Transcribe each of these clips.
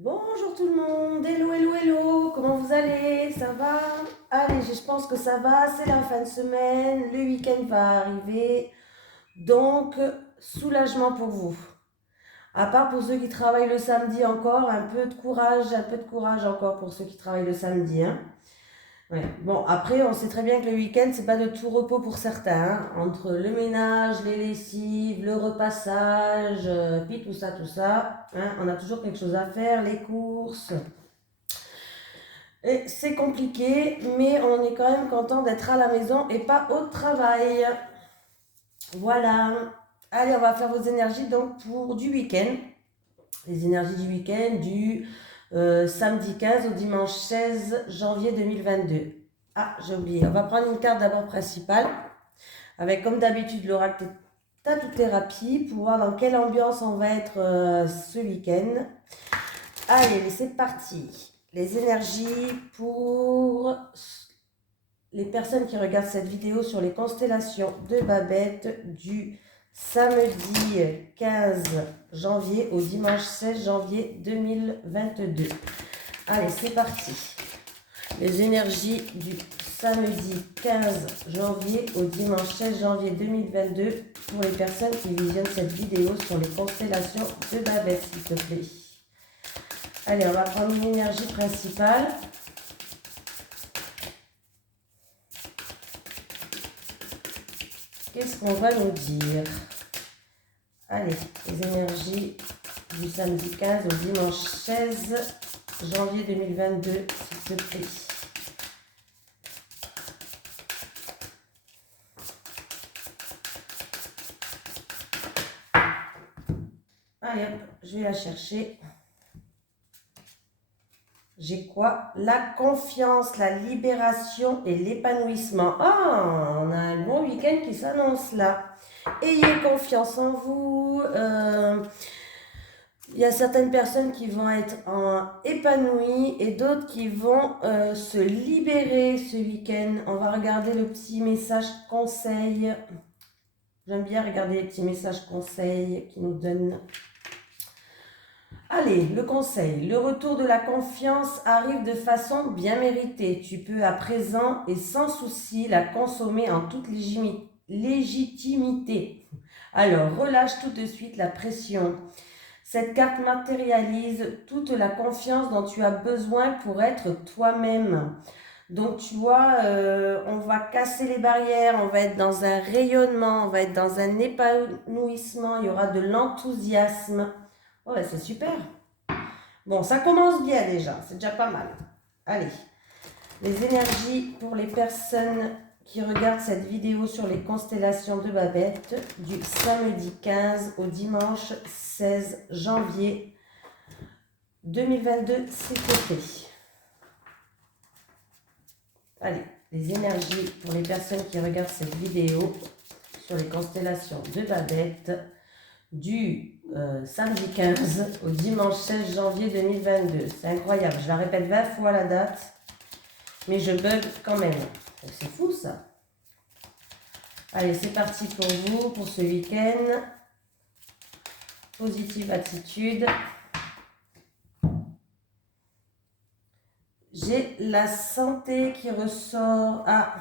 Bonjour tout le monde, hello, hello, hello, comment vous allez? Ça va? Allez, je pense que ça va, c'est la fin de semaine, le week-end va arriver, donc soulagement pour vous. À part pour ceux qui travaillent le samedi encore, un peu de courage encore pour ceux qui travaillent le samedi, hein. Ouais. Bon, après, on sait très bien que le week-end, c'est pas de tout repos pour certains, hein. Entre le ménage, les lessives, le repassage, puis tout ça, hein, on a toujours quelque chose à faire, les courses. Et c'est compliqué, mais on est quand même content d'être à la maison et pas au travail. Voilà. Allez, on va faire vos énergies donc pour du week-end. Les énergies du week-end du samedi 15 au dimanche 16 janvier 2022. Ah, j'ai oublié. On va prendre une carte d'abord principale avec comme d'habitude l'oracle Tatou-thérapie pour voir dans quelle ambiance on va être ce week-end. Allez, c'est parti. Les énergies pour les personnes qui regardent cette vidéo sur les constellations de Babette du samedi 15 janvier au dimanche 16 janvier 2022. Allez, c'est parti. Les énergies du samedi 15 janvier au dimanche 16 janvier 2022 pour les personnes qui visionnent cette vidéo sur les constellations de Babette, s'il te plaît. Allez, on va prendre une énergie principale. Qu'est-ce qu'on va nous dire? Allez, les énergies du samedi 15 au dimanche 16 janvier 2022, s'il te plaît. Allez hop, je vais la chercher. J'ai quoi? La confiance, la libération et l'épanouissement. Ah, on a un bon week-end qui s'annonce là. Ayez confiance en vous. Il y a certaines personnes qui vont être épanouies et d'autres qui vont se libérer ce week-end. On va regarder le petit message conseil. J'aime bien regarder les petits messages conseils qui nous donnent. Allez, le conseil. Le retour de la confiance arrive de façon bien méritée. Tu peux à présent et sans souci la consommer en toute légitimité. Alors, relâche tout de suite la pression. Cette carte matérialise toute la confiance dont tu as besoin pour être toi-même. Donc tu vois, on va casser les barrières, on va être dans un rayonnement, on va être dans un épanouissement, il y aura de l'enthousiasme. Ouais, c'est super. Bon, ça commence bien déjà, c'est déjà pas mal. Allez, les énergies pour les personnes qui regardent cette vidéo sur les constellations de Babette du samedi 15 au dimanche 16 janvier 2022, s'il te plaît. Allez, les énergies pour les personnes qui regardent cette vidéo sur les constellations de Babette du samedi 15 au dimanche 16 janvier 2022. C'est incroyable, je la répète 20 fois la date, mais je bug quand même. C'est fou ça. Allez, c'est parti pour vous, pour ce week-end. Positive attitude. J'ai la santé qui ressort. Ah,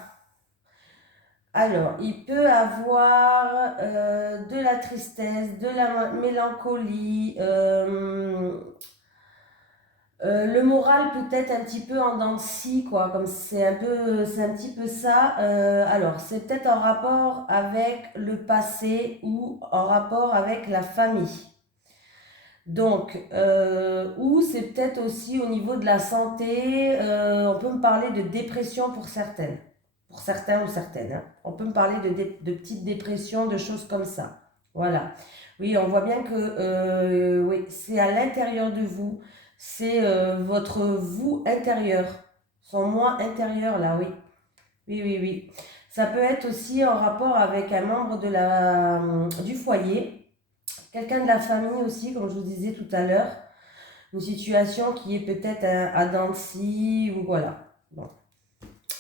alors, il peut avoir de la tristesse, de la mélancolie, le moral peut-être un petit peu en dents de scie, quoi, comme c'est un petit peu ça. Alors, c'est peut-être en rapport avec le passé ou en rapport avec la famille. Donc, ou c'est peut-être aussi au niveau de la santé, on peut me parler de dépression pour certaines, pour certains ou certaines, hein. On peut me parler de petites dépressions, de choses comme ça. Voilà. Oui, on voit bien que oui, c'est à l'intérieur de vous, c'est votre vous intérieur, son moi intérieur là, oui. Oui, oui, oui. Ça peut être aussi en rapport avec un membre du foyer. Quelqu'un de la famille aussi, comme je vous disais tout à l'heure, une situation qui est peut-être à dents de scie ou voilà. Bon,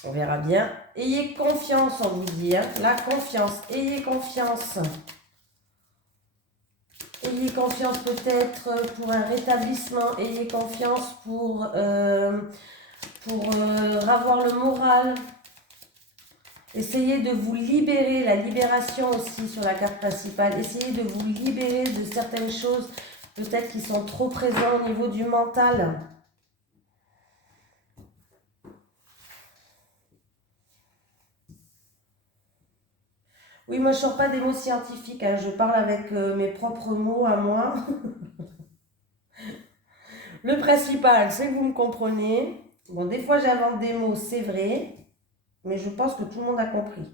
on verra bien. Ayez confiance, on vous dit, hein. La confiance, ayez confiance. ayez confiance peut-être pour un rétablissement, ayez confiance pour avoir le moral. Essayez de vous libérer, la libération aussi sur la carte principale. Essayez de vous libérer de certaines choses, peut-être qui sont trop présentes au niveau du mental. Oui, moi je ne sors pas des mots scientifiques, hein. Je parle avec mes propres mots à moi. Le principal, c'est que vous me comprenez. Bon, des fois j'invente des mots, c'est vrai, mais je pense que tout le monde a compris.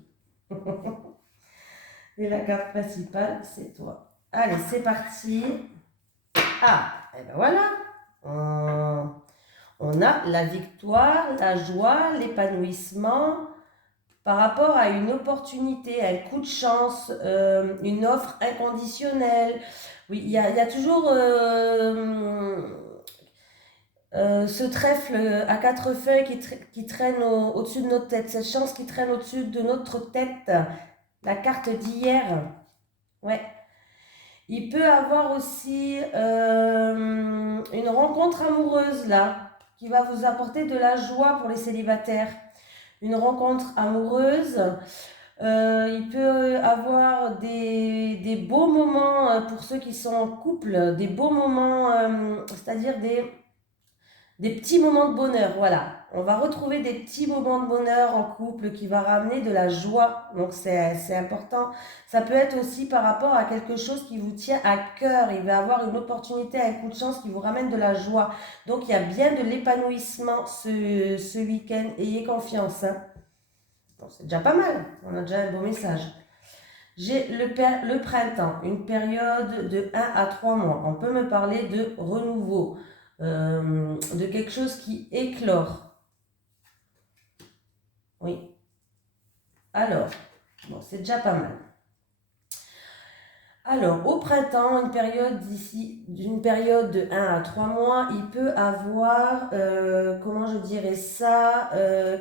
Et la carte principale, c'est toi. Allez, c'est parti. Ah, et ben voilà. On a la victoire, la joie, l'épanouissement par rapport à une opportunité, un coup de chance, une offre inconditionnelle. Oui, il y a toujours ce trèfle à quatre feuilles qui traîne au-dessus de notre tête, cette chance qui traîne au-dessus de notre tête, la carte d'hier. Ouais. Il peut avoir aussi une rencontre amoureuse là, qui va vous apporter de la joie pour les célibataires. Une rencontre amoureuse. Il peut avoir des beaux moments pour ceux qui sont en couple, des beaux moments, c'est-à-dire des petits moments de bonheur, voilà. On va retrouver des petits moments de bonheur en couple qui va ramener de la joie. Donc c'est important. Ça peut être aussi par rapport à quelque chose qui vous tient à cœur. Il va avoir une opportunité, un coup de chance qui vous ramène de la joie. Donc il y a bien de l'épanouissement ce week-end. Ayez confiance, hein. Bon, c'est déjà pas mal. On a déjà un beau message. J'ai le printemps, une période de 1 à 3 mois. On peut me parler de renouveau, de quelque chose qui éclore. Oui. Alors, bon, c'est déjà pas mal. Alors, au printemps, d'une période de 1 à 3 mois, il peut avoir, comment je dirais ça,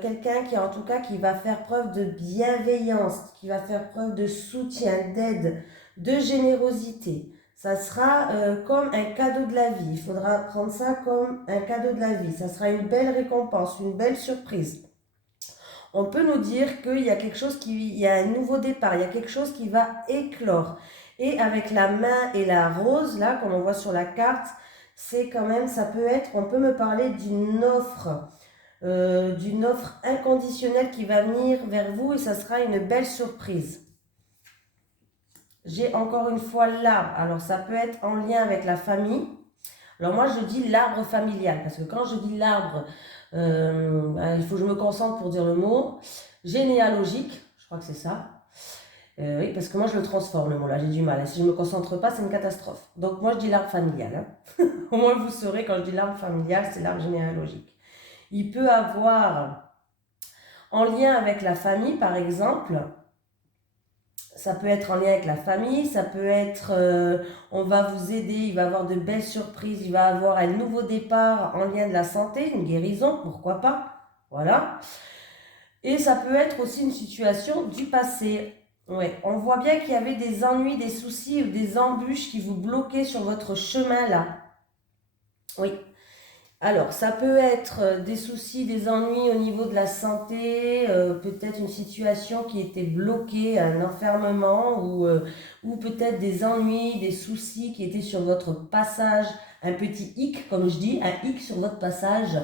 quelqu'un qui, en tout cas, qui va faire preuve de bienveillance, qui va faire preuve de soutien, d'aide, de générosité. Ça sera comme un cadeau de la vie. Il faudra prendre ça comme un cadeau de la vie. Ça sera une belle récompense, une belle surprise. On peut nous dire qu'il y a quelque chose il y a un nouveau départ, il y a quelque chose qui va éclore. Et avec la main et la rose, là, comme on voit sur la carte, c'est quand même, ça peut être, on peut me parler d'une offre inconditionnelle qui va venir vers vous et ça sera une belle surprise. J'ai encore une fois l'arbre. Alors, ça peut être en lien avec la famille. Alors, moi, je dis l'arbre familial parce que quand je dis l'arbre, il faut que je me concentre pour dire le mot. Généalogique, je crois que c'est ça. Oui, parce que moi je le transforme le mot là, j'ai du mal. Si je ne me concentre pas, c'est une catastrophe. Donc moi je dis l'arbre familial, hein. Au moins vous saurez quand je dis l'arbre familial, c'est l'arbre généalogique. Il peut avoir en lien avec la famille par exemple. Ça peut être en lien avec la famille, ça peut être on va vous aider, il va avoir de belles surprises, il va avoir un nouveau départ en lien de la santé, une guérison, pourquoi pas. Voilà. Et ça peut être aussi une situation du passé. Ouais, on voit bien qu'il y avait des ennuis, des soucis ou des embûches qui vous bloquaient sur votre chemin là. Oui. Alors, ça peut être des soucis, des ennuis au niveau de la santé, peut-être une situation qui était bloquée, un enfermement ou peut-être des ennuis, des soucis qui étaient sur votre passage, un petit hic, comme je dis, un hic sur votre passage.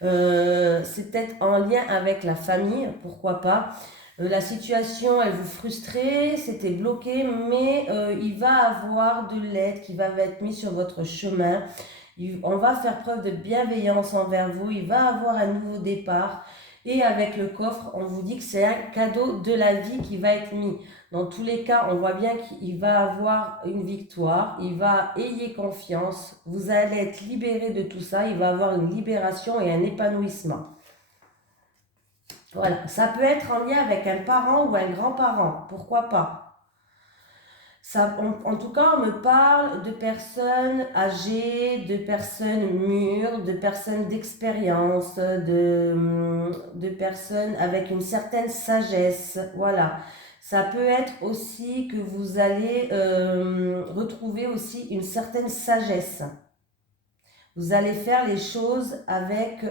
C'est peut-être en lien avec la famille, pourquoi pas. La situation, elle vous frustrait, c'était bloqué, mais il va avoir de l'aide qui va être mise sur votre chemin. On va faire preuve de bienveillance envers vous, il va avoir un nouveau départ. Et avec le coffre, on vous dit que c'est un cadeau de la vie qui va être mis. Dans tous les cas, on voit bien qu'il va avoir une victoire, ayez confiance, vous allez être libéré de tout ça, il va avoir une libération et un épanouissement. Voilà, ça peut être en lien avec un parent ou un grand-parent, pourquoi pas. Ça, en tout cas, on me parle de personnes âgées, de personnes mûres, de personnes d'expérience, de personnes avec une certaine sagesse. Voilà. Ça peut être aussi que vous allez retrouver aussi une certaine sagesse. Vous allez faire les choses avec,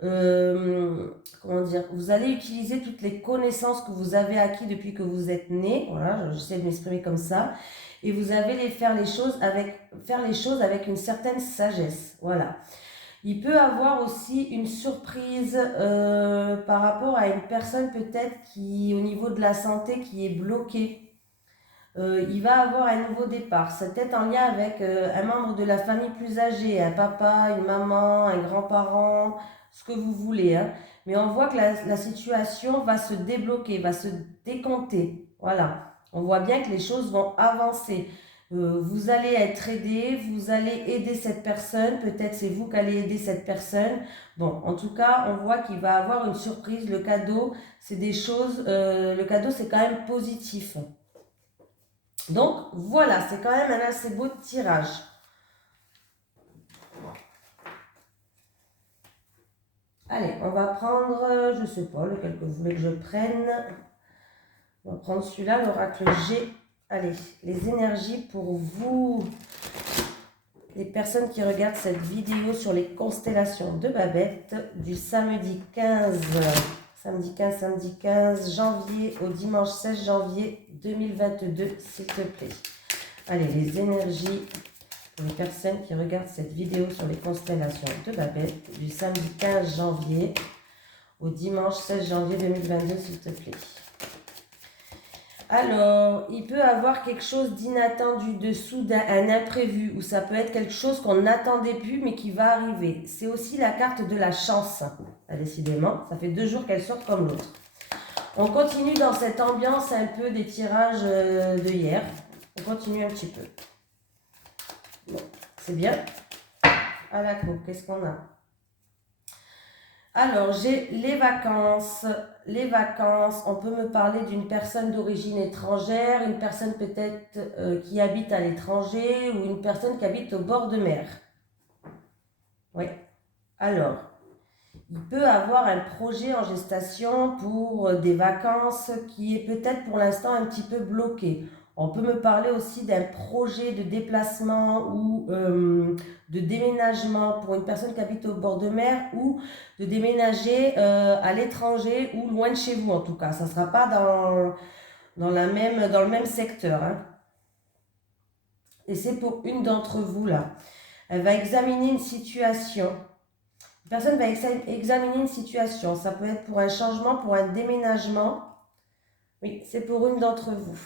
comment dire, vous allez utiliser toutes les connaissances que vous avez acquises depuis que vous êtes né. Voilà, j'essaie de m'exprimer comme ça. Et vous allez faire les choses avec une certaine sagesse. Voilà. Il peut avoir aussi une surprise par rapport à une personne peut-être qui, au niveau de la santé, qui est bloquée. Il va avoir un nouveau départ. C'est peut-être en lien avec un membre de la famille plus âgé, un papa, une maman, un grand-parent, ce que vous voulez, hein. Mais on voit que la situation va se débloquer, va se décompter. Voilà. On voit bien que les choses vont avancer. Vous allez être aidé, vous allez aider cette personne, peut-être c'est vous qui allez aider cette personne. Bon, en tout cas, on voit qu'il va avoir une surprise. Le cadeau, c'est des choses, le cadeau c'est quand même positif. Donc voilà, c'est quand même un assez beau tirage. Allez, on va prendre, je ne sais pas, lequel que vous voulez que je prenne. On va prendre celui-là, l'oracle G. Allez, les énergies pour vous, les personnes qui regardent cette vidéo sur les constellations de Babette, du samedi 15 janvier au dimanche 16 janvier 2022, s'il te plaît. Allez, les énergies pour les personnes qui regardent cette vidéo sur les constellations de Babette, du samedi 15 janvier au dimanche 16 janvier 2022, s'il te plaît. Alors, il peut avoir quelque chose d'inattendu, de soudain, un imprévu, ou ça peut être quelque chose qu'on n'attendait plus, mais qui va arriver. C'est aussi la carte de la chance, décidément. Ça fait 2 jours qu'elle sort comme l'autre. On continue dans cette ambiance un peu des tirages de hier. On continue un petit peu. Bon, c'est bien. À la coupe, qu'est-ce qu'on a? Alors, j'ai les vacances. Les vacances, on peut me parler d'une personne d'origine étrangère, une personne peut-être qui habite à l'étranger ou une personne qui habite au bord de mer. Oui. Alors, il peut avoir un projet en gestation pour des vacances qui est peut-être pour l'instant un petit peu bloqué. On peut me parler aussi d'un projet de déplacement ou de déménagement pour une personne qui habite au bord de mer ou de déménager à l'étranger ou loin de chez vous en tout cas. Ça ne sera pas dans le même secteur, hein. Et c'est pour une d'entre vous là. Elle va examiner une situation. Une personne va examiner une situation. Ça peut être pour un changement, pour un déménagement. Oui, c'est pour une d'entre vous.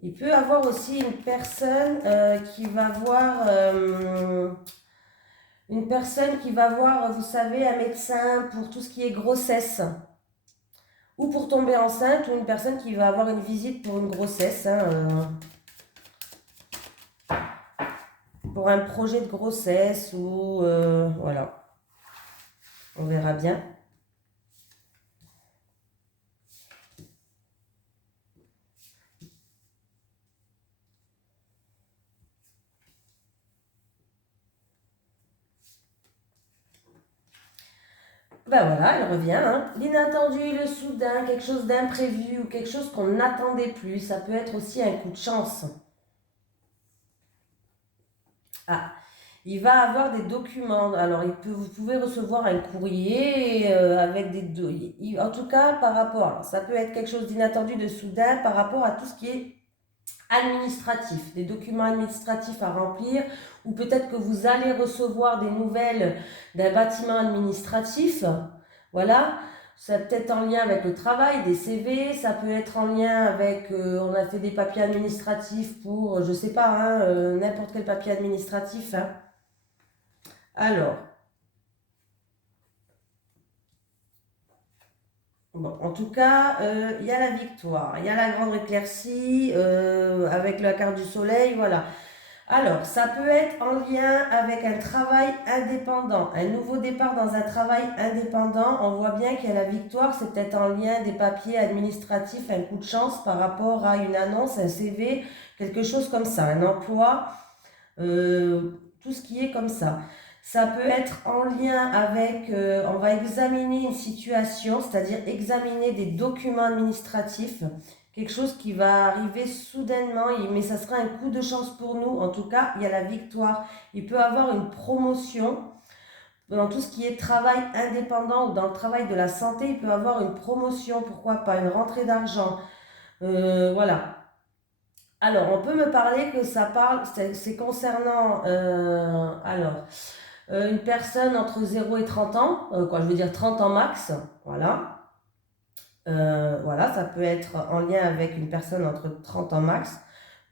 Il peut avoir aussi une personne qui va voir, vous savez, un médecin pour tout ce qui est grossesse. Ou pour tomber enceinte, ou une personne qui va avoir une visite pour une grossesse, hein, pour un projet de grossesse, ou voilà. On verra bien. Ben voilà, elle revient, hein. L'inattendu, le soudain, quelque chose d'imprévu ou quelque chose qu'on n'attendait plus. Ça peut être aussi un coup de chance. Ah, il va avoir des documents. Alors, vous pouvez recevoir un courrier avec des... En tout cas, par rapport... Alors, ça peut être quelque chose d'inattendu, de soudain, par rapport à tout ce qui est administratif, des documents administratifs à remplir, ou peut-être que vous allez recevoir des nouvelles d'un bâtiment administratif, voilà, ça peut être en lien avec le travail, des CV, ça peut être en lien avec, on a fait des papiers administratifs pour, je sais pas, hein, n'importe quel papier administratif, hein. Alors, bon, en tout cas, il y a la victoire, il y a la grande éclaircie avec la carte du soleil, voilà. Alors, ça peut être en lien avec un travail indépendant, un nouveau départ dans un travail indépendant. On voit bien qu'il y a la victoire, c'est peut-être en lien des papiers administratifs, un coup de chance par rapport à une annonce, un CV, quelque chose comme ça, un emploi. tout ce qui est comme ça. Ça peut être en lien avec, on va examiner une situation, c'est-à-dire examiner des documents administratifs, quelque chose qui va arriver soudainement, mais ça sera un coup de chance pour nous. En tout cas, il y a la victoire. Il peut avoir une promotion dans tout ce qui est travail indépendant ou dans le travail de la santé. Il peut avoir une promotion, pourquoi pas, une rentrée d'argent. Voilà. Alors, on peut me parler que ça parle, c'est concernant, une personne entre 0 et 30 ans, je veux dire 30 ans max, voilà. Voilà, ça peut être en lien avec une personne entre 30 ans max.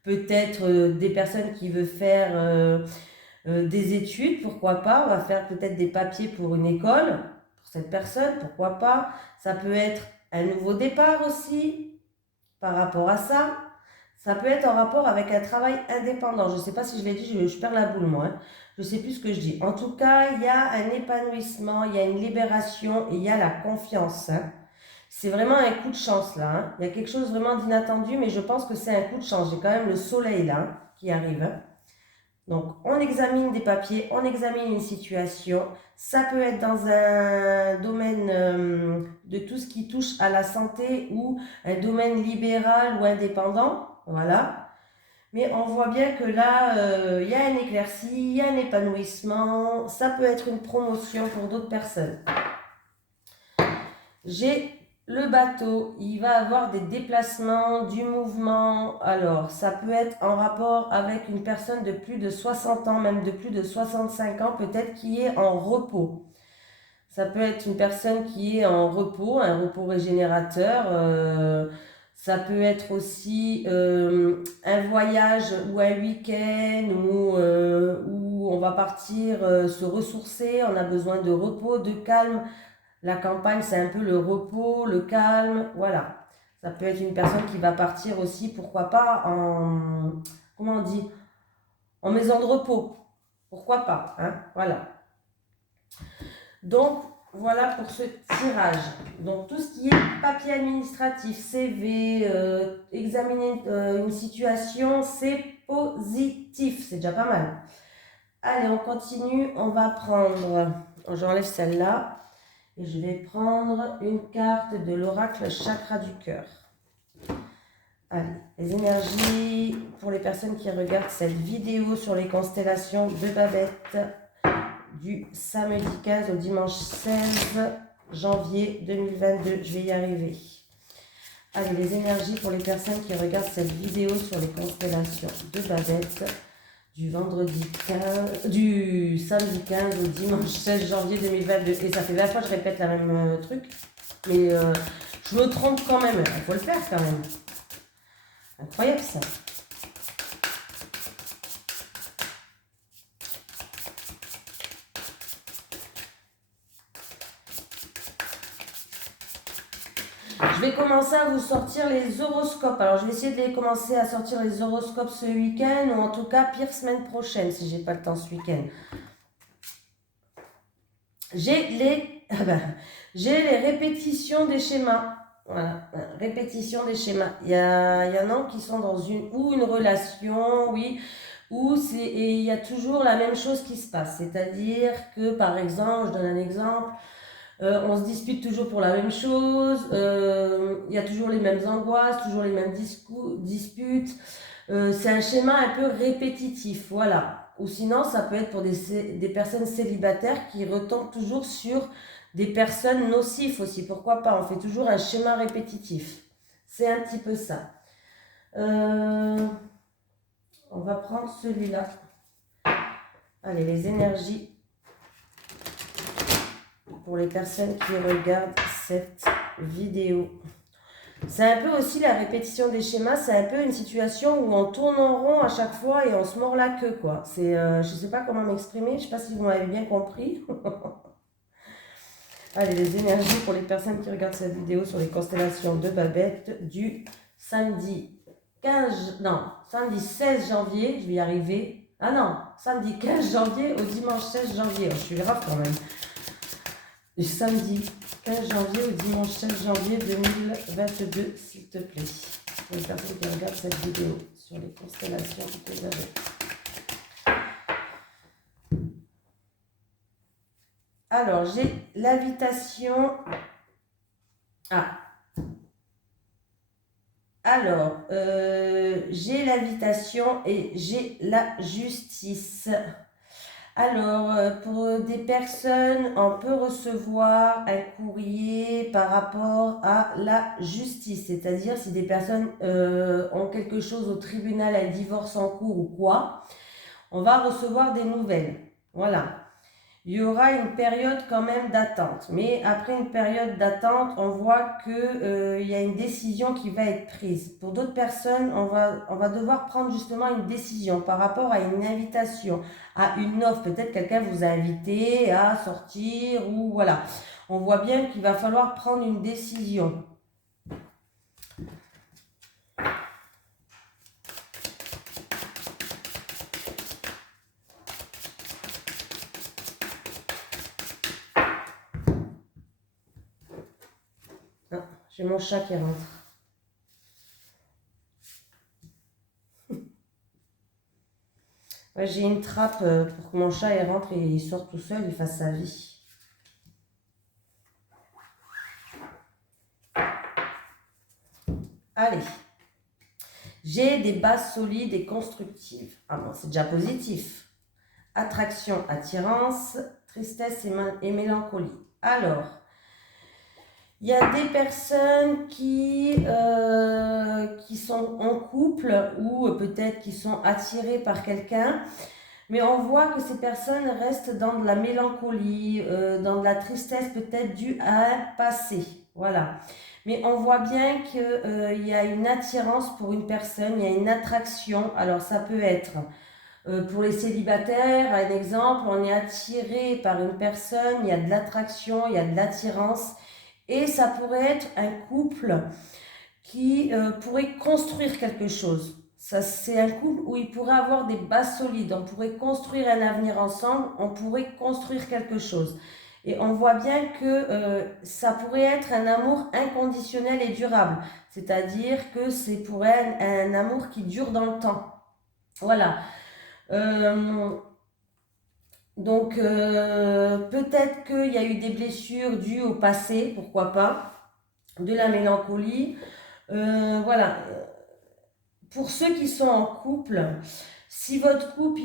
Peut-être des personnes qui veulent faire des études, pourquoi pas. On va faire peut-être des papiers pour une école, pour cette personne, pourquoi pas. Ça peut être un nouveau départ aussi, par rapport à ça. Ça peut être en rapport avec un travail indépendant. Je ne sais pas si je l'ai dit, je perds la boule moi. Je ne sais plus ce que je dis. En tout cas, il y a un épanouissement, il y a une libération et il y a la confiance. C'est vraiment un coup de chance là. Il y a quelque chose vraiment d'inattendu, mais je pense que c'est un coup de chance. J'ai quand même le soleil là qui arrive. Donc, on examine des papiers, on examine une situation. Ça peut être dans un domaine de tout ce qui touche à la santé ou un domaine libéral ou indépendant. Voilà. Mais on voit bien que là, il y a une éclaircie, il y a un épanouissement. Ça peut être une promotion pour d'autres personnes. J'ai le bateau, il va avoir des déplacements, du mouvement. Alors, ça peut être en rapport avec une personne de plus de 60 ans, même de plus de 65 ans, peut-être qui est en repos. Ça peut être une personne qui est en repos, un repos régénérateur. Ça peut être aussi un voyage ou un week-end où on va partir se ressourcer, on a besoin de repos, de calme. La campagne, c'est un peu le repos, le calme, voilà. Ça peut être une personne qui va partir aussi, pourquoi pas, comment on dit, en maison de repos. Pourquoi pas, hein, voilà. Donc, voilà pour ce tirage. Donc, tout ce qui est papier administratif, CV, examiner une situation, c'est positif. C'est déjà pas mal. Allez, on continue. On va prendre, j'enlève celle-là. Et je vais prendre une carte de l'oracle chakra du cœur. Allez, les énergies pour les personnes qui regardent cette vidéo sur les constellations de Babette du samedi 15 au dimanche 16 janvier 2022. Je vais y arriver. Allez, les énergies pour les personnes qui regardent cette vidéo sur les constellations de Babette du samedi 15 au dimanche 16 janvier 2022. Et ça fait 20 fois que je répète la même truc. Mais je me trompe quand même. Il faut le faire quand même. Incroyable ça. Je vais commencer à vous sortir les horoscopes. Alors, je vais essayer de commencer à sortir les horoscopes ce week-end, ou en tout cas, pire semaine prochaine, si j'ai pas le temps ce week-end. J'ai les répétitions des schémas. Voilà, répétition des schémas. Il y en a qui sont dans une relation, oui, et il y a toujours la même chose qui se passe. C'est-à-dire que, par exemple, je donne un exemple, on se dispute toujours pour la même chose, il y a toujours les mêmes angoisses, toujours les mêmes disputes. C'est un schéma un peu répétitif, voilà. Ou sinon, ça peut être pour des personnes célibataires qui retombent toujours sur des personnes nocives aussi. Pourquoi pas? On fait toujours un schéma répétitif. C'est un petit peu ça. On va prendre celui-là. Allez, les énergies pour les personnes qui regardent cette vidéo. C'est un peu aussi la répétition des schémas, c'est un peu une situation où on tourne en rond à chaque fois et on se mord la queue, quoi. Je sais pas comment m'exprimer, je sais pas si vous m'avez bien compris. Allez, les énergies pour les personnes qui regardent cette vidéo sur les constellations de Babette du samedi 16 janvier, je vais y arriver. Ah non, samedi 15 janvier au dimanche 16 janvier, je suis grave quand même. Du samedi 15 janvier au dimanche 16 janvier 2022, s'il te plaît. Pour les personnes qui regardent cette vidéo sur les constellations de Babette. Alors, j'ai l'invitation. Ah, alors, j'ai l'invitation et j'ai la justice. Alors, pour des personnes, on peut recevoir un courrier par rapport à la justice, c'est-à-dire si des personnes ont quelque chose au tribunal, un divorce en cours ou quoi, on va recevoir des nouvelles. Voilà. Il y aura une période quand même d'attente. Mais après une période d'attente, on voit qu'il y a une décision qui va être prise. Pour d'autres personnes, on va devoir prendre justement une décision par rapport à une invitation, à une offre. Peut-être quelqu'un vous a invité à sortir ou voilà. On voit bien qu'il va falloir prendre une décision. Ah, j'ai mon chat qui rentre. Ouais, j'ai une trappe pour que mon chat il rentre et il sort tout seul, il fasse sa vie. Allez. J'ai des bases solides et constructives. Ah bon, c'est déjà positif. Attraction, attirance, tristesse et mélancolie. Alors, il y a des personnes qui sont en couple ou peut-être qui sont attirées par quelqu'un, mais on voit que ces personnes restent dans de la mélancolie, dans de la tristesse peut-être due à un passé. Voilà. Mais on voit bien qu'il y a une attirance pour une personne, il y a une attraction. Alors ça peut être pour les célibataires, un exemple, on est attiré par une personne, il y a de l'attraction, il y a de l'attirance. Et ça pourrait être un couple qui pourrait construire quelque chose. Ça, c'est un couple où il pourrait avoir des bases solides. On pourrait construire un avenir ensemble, on pourrait construire quelque chose. Et on voit bien que ça pourrait être un amour inconditionnel et durable. C'est-à-dire que c'est pour elle un amour qui dure dans le temps. Voilà. Donc, peut-être qu'il y a eu des blessures dues au passé, pourquoi pas, de la mélancolie. Voilà. Pour ceux qui sont en couple, si votre couple,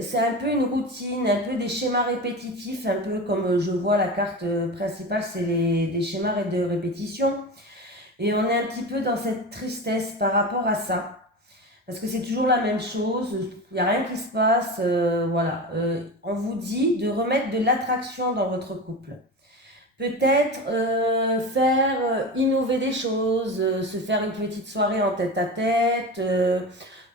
c'est un peu une routine, un peu des schémas répétitifs, un peu comme je vois la carte principale, c'est des schémas de répétition. Et on est un petit peu dans cette tristesse par rapport à ça. Parce que c'est toujours la même chose, il n'y a rien qui se passe, voilà. On vous dit de remettre de l'attraction dans votre couple. Peut-être faire innover des choses, se faire une petite soirée en tête à tête,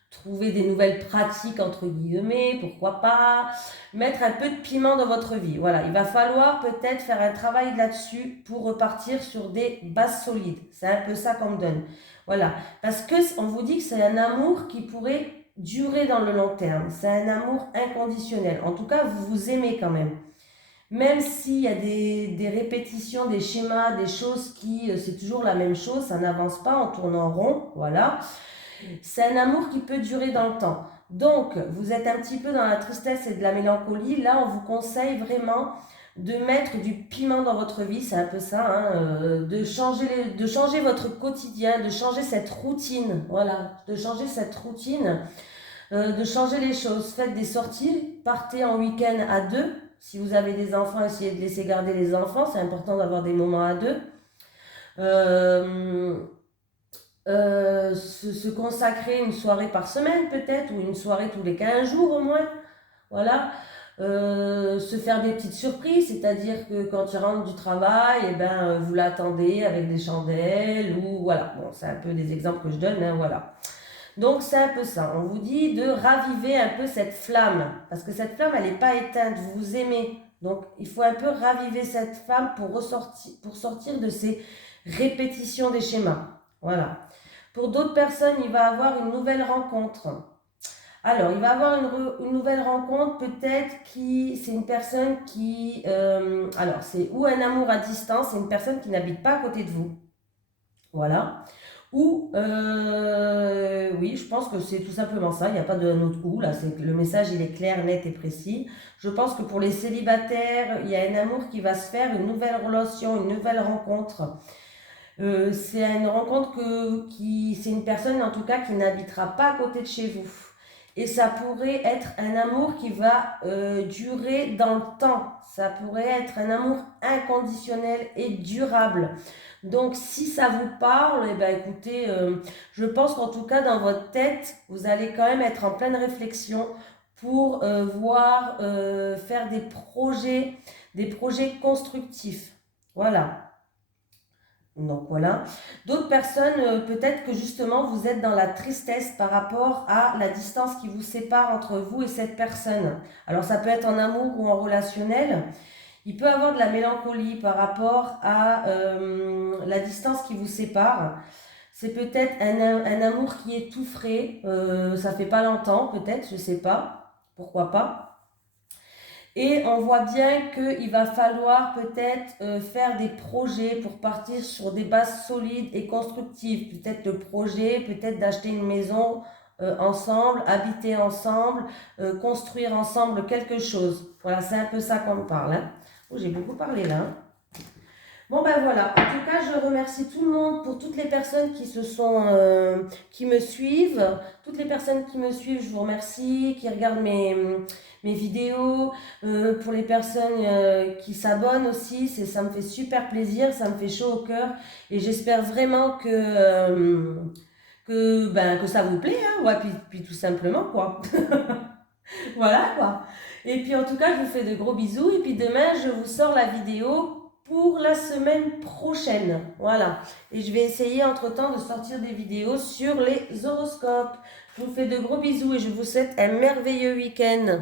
trouver des nouvelles pratiques entre guillemets, pourquoi pas, mettre un peu de piment dans votre vie. Voilà, il va falloir peut-être faire un travail là-dessus pour repartir sur des bases solides. C'est un peu ça qu'on me donne. Voilà, parce que on vous dit que c'est un amour qui pourrait durer dans le long terme. C'est un amour inconditionnel. En tout cas, vous vous aimez quand même. Même s'il y a des répétitions, des schémas, des choses qui, c'est toujours la même chose, ça n'avance pas, on tourne en rond, voilà. C'est un amour qui peut durer dans le temps. Donc, vous êtes un petit peu dans la tristesse et de la mélancolie. Là, on vous conseille vraiment de mettre du piment dans votre vie, c'est un peu ça, hein, de changer votre quotidien, de changer cette routine, voilà, de changer cette routine, de changer les choses. Faites des sorties, partez en week-end à deux. Si vous avez des enfants, essayez de laisser garder les enfants, c'est important d'avoir des moments à deux. Se consacrer une soirée par semaine peut-être, ou une soirée tous les 15 jours au moins, voilà. Se faire des petites surprises, c'est-à-dire que quand tu rentres du travail, eh ben, vous l'attendez avec des chandelles, ou voilà, bon, c'est un peu des exemples que je donne, hein, voilà. Donc c'est un peu ça, on vous dit de raviver un peu cette flamme, parce que cette flamme elle n'est pas éteinte, vous vous aimez, donc il faut un peu raviver cette flamme pour sortir de ces répétitions des schémas, voilà. Pour d'autres personnes, il va avoir une nouvelle rencontre. Alors, il va avoir une nouvelle rencontre, peut-être qui, c'est une personne qui, alors c'est ou un amour à distance, c'est une personne qui n'habite pas à côté de vous, voilà, Ou, oui, je pense que c'est tout simplement ça, il n'y a pas de autre ou, là, le message il est clair, net et précis. Je pense que pour les célibataires, il y a un amour qui va se faire, une nouvelle relation, une nouvelle rencontre. C'est une rencontre c'est une personne en tout cas qui n'habitera pas à côté de chez vous. Et ça pourrait être un amour qui va durer dans le temps. Ça pourrait être un amour inconditionnel et durable. Donc si ça vous parle, eh ben, écoutez, je pense qu'en tout cas dans votre tête, vous allez quand même être en pleine réflexion pour voir faire des projets constructifs. Voilà. Donc voilà. D'autres personnes, peut-être que justement vous êtes dans la tristesse par rapport à la distance qui vous sépare entre vous et cette personne. Alors ça peut être en amour ou en relationnel. Il peut y avoir de la mélancolie par rapport à la distance qui vous sépare. C'est peut-être un amour qui est tout frais. Ça fait pas longtemps peut-être, je sais pas. Pourquoi pas. Et on voit bien qu'il va falloir peut-être faire des projets pour partir sur des bases solides et constructives. Peut-être le projet, peut-être d'acheter une maison ensemble, habiter ensemble, construire ensemble quelque chose. Voilà, c'est un peu ça qu'on me parle. Hein. Oh, j'ai beaucoup parlé là. Hein. Bon ben voilà, en tout cas je remercie tout le monde pour toutes les personnes qui me suivent, toutes les personnes qui me suivent, je vous remercie, qui regardent mes vidéos, pour les personnes qui s'abonnent aussi, ça me fait super plaisir, ça me fait chaud au cœur et j'espère vraiment que ça vous plaît, hein, ouais, puis tout simplement quoi. Voilà quoi. Et puis en tout cas, je vous fais de gros bisous. Et puis demain, je vous sors la vidéo pour la semaine prochaine. Voilà. Et je vais essayer entre-temps de sortir des vidéos sur les horoscopes. Je vous fais de gros bisous et je vous souhaite un merveilleux week-end.